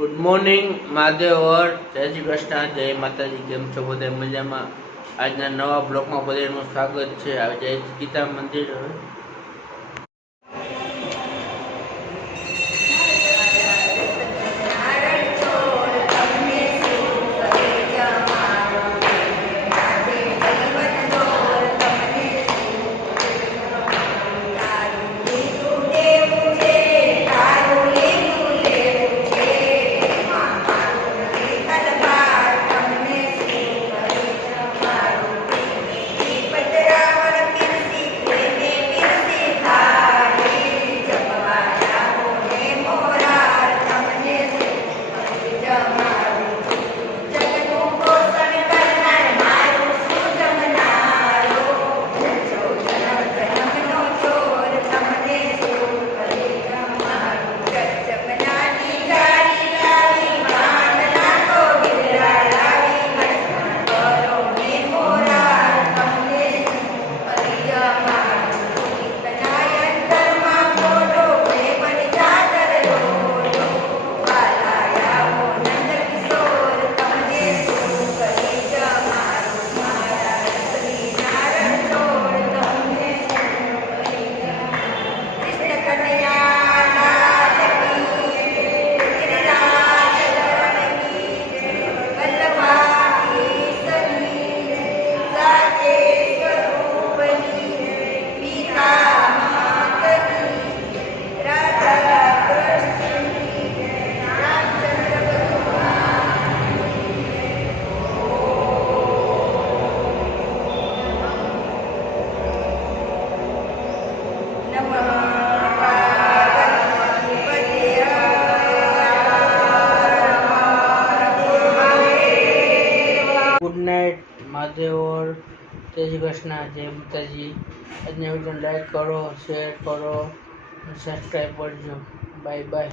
Good morning મહાદેવર, જય શ્રી કૃષ્ણ, જય માતાજી. કેમ છો બધા? મજામાં? આજના નવા બ્લોગમાં બધાનું સ્વાગત છે. આવી જાય ગીતા મંદિર. ગુડ નાઇટ મહાદેવર, જય શ્રી કૃષ્ણ, જય માતાજી. આજના વિડીયોને લાઈક કરો, શેર કરો, સબસ્ક્રાઈબ કરજો. Bye bye.